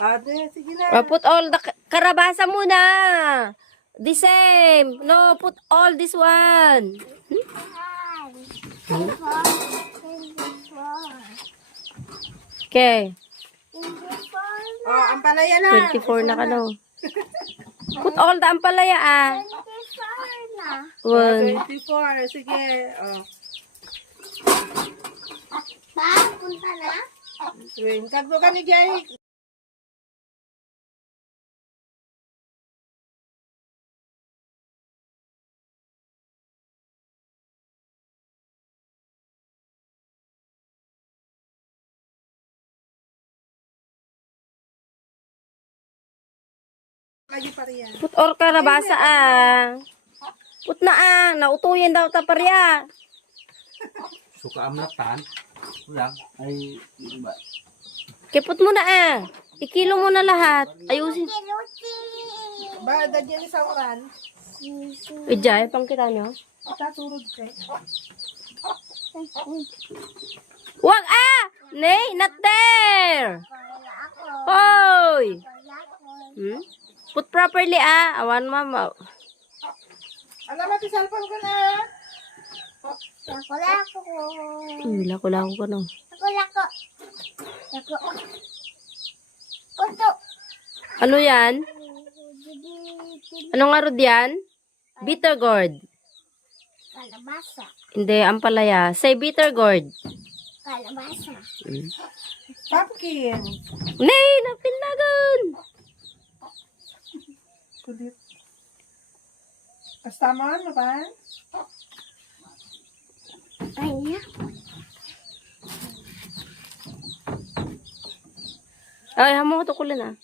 Ate, sige na. Put all the karabasa muna. The same. No, put all this one. Okay. Oh, ang palaya na. 24 na ka no. Put all the ampalaya ah. 1. 24. Sige. Oh. Punta na? Swing. Tagpo ka ni Jay. Lagi pa riyan. Put all karabasa ah. Put na ah. Nautuyin daw ta parya. Suka amlatan. Ulang. Ay, iba. Kipot mo na ah. Ikilo mo na lahat. Ayusin. Ba, dadyan sa oran. Ijay, pang kita nyo. Taturod ka. Wag ah! Nay, not there! Hoy! Hmm? Put properly ah. Awan mama. Alam mo, tisalpon ko na. Lako. Lako-lako ko no. Lako. Kuto. Ano yan? Anong arod yan? Bitter gourd. Kalabasa. Hindi, ampalaya. Say bitter gourd. Kalabasa. Pumpkin. Nay, napinagon! Kulit. Kastamon mo ba? Ay, na. Ay, hamo ko tukulan ah.